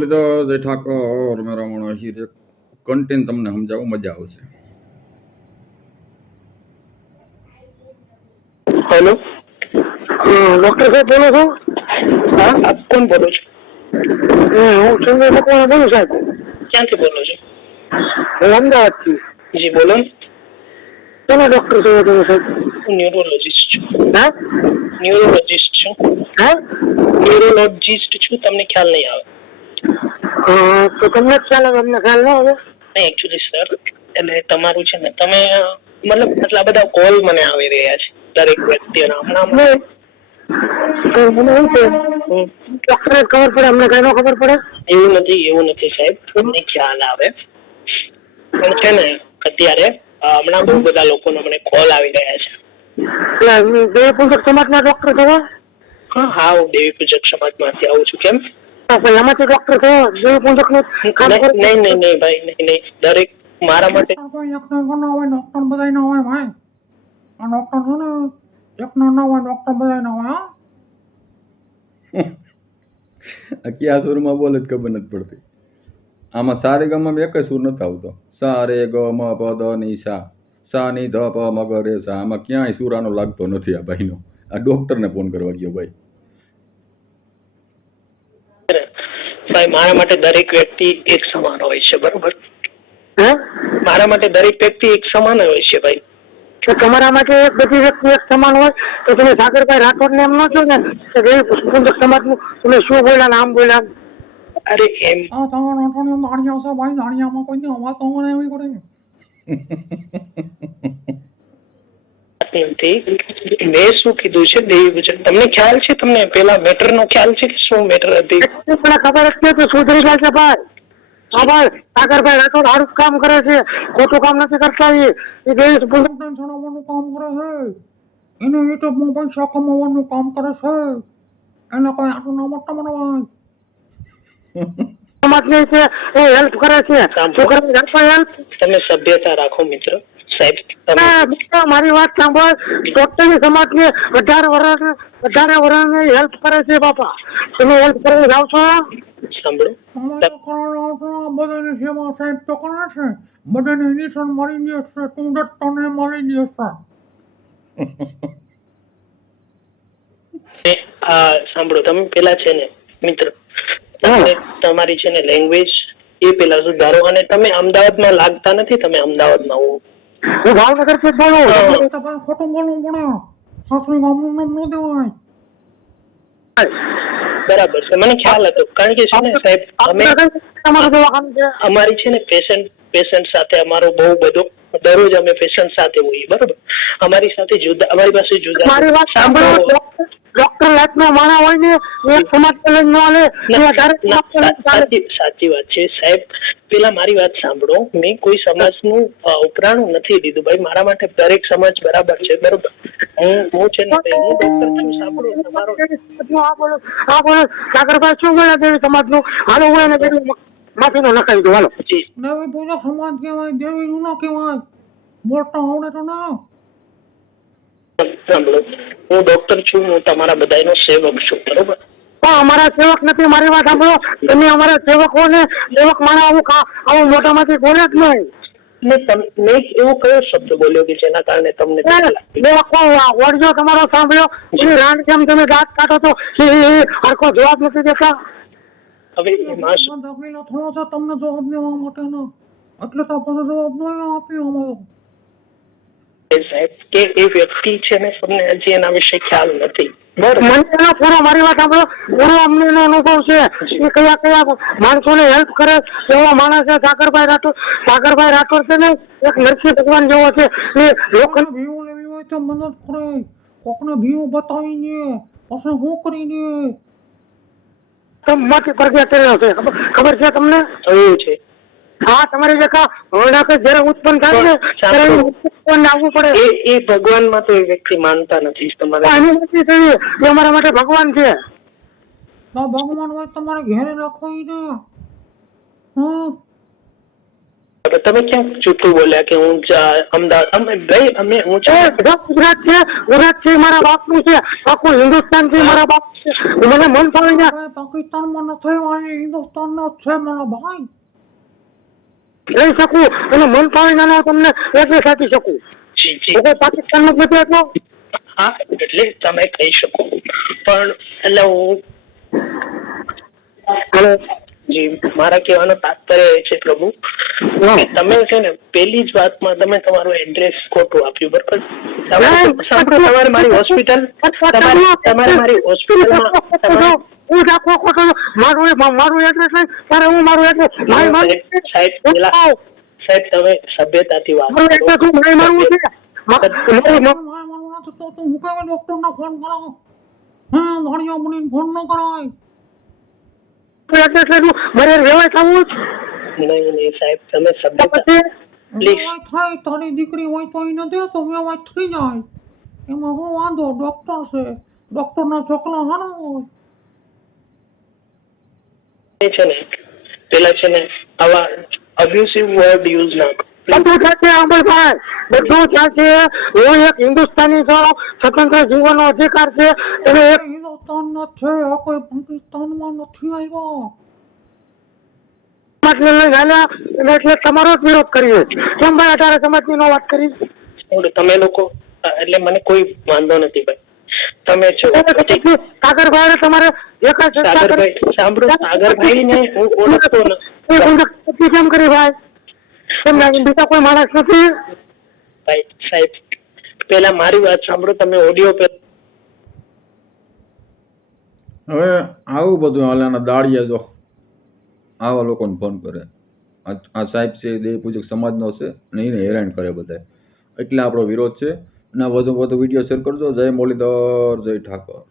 લીધો જે ઠાકોર મેરા મણો કન્ટેન્ટ તમને સમજાવવા મજા આવશે. હેલો, ડોક્ટર સાહેબ બોલો છો? હા, આપ કોણ બોલો છો? હું ચંદ્ર મકવાણા બોલું સાહેબ. ક્યાંથી બોલો છો? હું અમદાવાદથી. જી બોલો. કોના ડોક્ટર છો તમે સાહેબ? હું ન્યુરોલોજીસ્ટ છું. હા, ન્યુરોલોજીસ્ટ છું. હા, ન્યુરોલોજીસ્ટ છું. તમને ખ્યાલ નહીં આવે? તો તમને ખ્યાલ આવે, અમને ખ્યાલ ન આવે? નહીં, એકચ્યુઅલી સર, એટલે તમારું છે ને, તમે મતલબ આટલા બધા કોલ મને આવી રહ્યા છે દરેક વ્યક્તિના. હમણાં મને એવું છે, ડોક્ટરને ખબર પડે, અમને કઈ ન ખબર પડે? એવું નથી સાહેબ, તમને ખ્યાલ આવે પણ છે ને અત્યારે હમણાં બહુ બધા લોકોનો મને કોલ આવી રહ્યા છે. દેવી પૂજક સમાજના ડોક્ટર છો? હા, હું દેવી પૂજક સમાજમાંથી આવું છું. કેમ? એમાંથી ડોક્ટર છો? દેવી પૂજક નું નહીં ભાઈ, નહીં. દરેક મારા માટે ડોક્ટર બધા ના હોય ભાઈ. આ ડોક્ટર છે ને એક ના હોય, ડોક્ટર બધા ના હોય. ક્યાં સુરમાં બોલે જ ખબર નથી પડતી. આમાં સારે ગમાં એક સુર નથી આવતો. સા રે ગ મ પ દ ની સા ની ધ પ મ ગ રે સા. આમાં ક્યાંય સુરાનો લાગતો નથી આ ભાઈનો. આ ડોક્ટરને ફોન કરવા ગયો ભાઈ. ભાઈ મારા માટે દરેક વ્યક્તિ એક સમાન હોય છે, બરોબર? મારા માટે દરેક વ્યક્તિ એક સમાન હોય છે ભાઈ. તો તમારા માટે બધી વ્યક્તિ એક સમાન હોય તો તમે સાગરભાઈ રાઠોડ ને એમ ન છો ને કે પૂજક સમાજ નું તમે શું બોલ્યા ને આમ બોલ્યા? અરે એમ આ તમારા અઠવાડિયું દાણિયા છે ભાઈ, દાણિયામાં કોઈને અવાજ તો મને એવી કરે. મેં શું કીધું છે દેવી પૂજક, તમને ખ્યાલ છે? તમને પેલા મેટર નો ખ્યાલ છે કે શું મેટર હતી? ખબર જ છે તો સુધરી જાય છે ભાઈ. હા ભાઈ, સાગરભાઈ રાઠોડ સારું કામ કરે છે, ખોટું કામ નથી કરતા. એ દેવી પૂજક ચડાવવાનું કામ કરે છે, એને યુટ્યુબમાં પૈસા કમાવાનું કામ કરે છે, એને કોઈ આટલું ના મોટા બનાવાય. સમાજની છે એ હેલ્પ કરે છે. તમે સભ્યતા રાખો મિત્ર. સાહેબ મારી વાત સાંભળ. ડોક્ટરની સમાજને 18 વર્ષની હેલ્પ કરે છે બાપા. તમે હેલ્પ કરવા જાવ છો? સાંભળો, બધાની સેવા સાહેબ તો કરે છે, બધાને ઇન્જેક્શન મારી દે છે, તું તને મારી દે છે. સાંભળો, તમે પેલા છે ને મિત્ર, તમારી છે ને લેંગ્વેજ એ પેલા સુધારો. અને તમે અમદાવાદમાં લાગતા નથી, તમે અમદાવાદમાં હો. હું ભાવનગર થી બોલું. ખોટું બોલવું પડે, સાસરી ગામનું નામ ન દેવાય. બરાબર છે, મને ખ્યાલ હતો. કારણ કે છે ને સાહેબ, અમારી છે ને પેશન્ટ સાથે અમારો બહુ બધો દરરોજ અમે પેશન્ટ સાથે હોઈએ, બરોબર? અમારી પાસે જુદા મારી વાત સાંભળો. ડોક્ટર લાઈફનો માણા હોય ને એ સમાજ ચેલેન્જ ન આલે. સાચી વાત છે સાહેબ. પેલા મારી વાત સાંભળો. મેં કોઈ સમાજનું ઉપરાણું નથી લીધું ભાઈ. મારા માટે દરેક સમાજ બરાબર છે, બરોબર? હું છે ને હું ડોક્ટર છું. સાંભળો, તમારો આ બોલો સાગરભાઈ શું બોલ્યા દેવી સમાજનું? હાલો હું એને માફીનો લખાવી દઉં. હાલો. દેવી પૂજક સમાજ કહેવાય, દેવી નું ના કહેવાય. બોલતા આવડે તો ના. સાંભળો, હું ડોક્ટર છું, હું તમારા બધાનો સેવક છું, બરોબર? અમારા સેવક નથી. મારી વાત સાંભળો. તમે અમારા સેવક હો ને, સેવક મારા આવું મોટામાંથી બોલે જ નહીં. મેં એવો કયો શબ્દ બોલ્યો કે જેના કારણે તમને ઓડિયો તમારો સાંભળ્યો? રાંડ કેમ તમે દાંત કાઢો તો હરખો જવાબ નથી દેતા? હવે થોડો છે તમને જવાબ દેવા માટેનો, એટલે તો બધો જવાબ નહીં આપ્યો અમારો. સાહેબ કે એ વ્યક્તિ છે ને, તમને હજી એના વિશે ખ્યાલ નથી. મને એનો પૂરો, મારી વાત સાંભળો, પૂરો અમને એનો અનુભવ છે. એ કયા માણસોને હેલ્પ કરે એવો માણસ છે સાગરભાઈ રાઠોડ. સાગરભાઈ રાઠોડ છે ને એક નરસિંહ ભગવાન જેવો છે. એ લોકોને ભીવું લેવી હોય તો મદદ કરે, કોકને ભીવું બતાવીને પછી શું કરી દે. માંથી પ્રજ્ઞા કરેલો છે, ખબર છે તમને? એવું છે. હા, તમારી લેખા જયારે ઉત્પન્ન થાય ને ત્યારે આવવું પડે. એ ભગવાન માં તો એ વ્યક્તિ માનતા નથી. તમારે અમારા માટે ભગવાન છે. ભગવાન હોય તમારે ઘેરે રાખો ને. તમે ક્યાં જૂઠું બોલ્યા કે હું અમદાવાદ અમે ભાઈ અમે હું ગુજરાત છે મારા બાપનું છે, આખું હિન્દુસ્તાન છે મારા બાપ છે, મને મન ફાવી જાય. ભાઈ પાકિસ્તાનમાં નથી અહીં હિન્દુસ્તાનનો જ છે મારા ભાઈ. લઈ શકું અને મન ફાવી નાનો તમને એડ્રેસ આપી શકું. પાકિસ્તાન નો નથી એટલો. હા એટલે તમે કહી શકો પણ એટલે હું હેલો જી મારા કહેવાનો તાત્પર્ય એ છે પ્રભુ તમે છે ને પેલી જ વાતમાં તમે તમારું એડ્રેસ ખોટું આપ્યું બરાબર. તમારે મારી હોસ્પિટલ તમારે મારી હોસ્પિટલમાં હું રાખો ખોટો મારું એડ્રેસ નહીં તારે હું મારું એડ્રેસ સાહેબ તમે સભ્યતાથી વાત કરો. મારું છે મારવાનું નથી તો હું કેમ ડોક્ટરને ફોન કરાવ? હા ધણિયા મુનિને ફોન ન કરાય. મારે વ્યવહાર થવું નહીં સાહેબ તમે સભ્યતા વ્યવહાર થાય તારી દીકરી હોય તો એને દે તો વ્યવહાર થઈ જાય. એમાં હું વાંધો ડોક્ટર છે, ડોક્ટરના છોકરા હારો હોય છે ને પેલા છે ને આવા અબ્યુસિવ વર્ડ યુઝ ના કરો. બધું થશે અમરભાઈ બધું થશે. હું એક હિન્દુસ્તાની છું, સ્વતંત્ર જીવનનો અધિકાર છે. હિન્દુસ્તાનનો છે આ કોઈ પાકિસ્તાનમાં નથી આવ્યો. એટલે તમારો જ વિરોધ કરીએ. કેમ ભાઈ 18 સમાજની નો વાત કરી? તમે લોકો એટલે મને કોઈ વાંધો નથી ભાઈ. તમે છો સાગરભાઈ તમારે સાગરભાઈ સાંભળો સાગરભાઈ ને હું ઓળખતો નથી. કેમ કરી ભાઈ? કેમ બીજા કોઈ માણસ નથી? ભાઈ સાહેબ પેલા મારી વાત સાંભળો. તમે ઓડિયો હવે આવું બધું હાલાના દાળિયા જો આવા લોકોને ફોન કરે. આ સાહેબ છે દેવ પૂજક સમાજનો છે ને એને હેરાન કરે બધા, એટલે આપણો વિરોધ છે. અને વધુ વિડીયો શેર કરજો. જય મુરલીધર, જય ઠાકોર.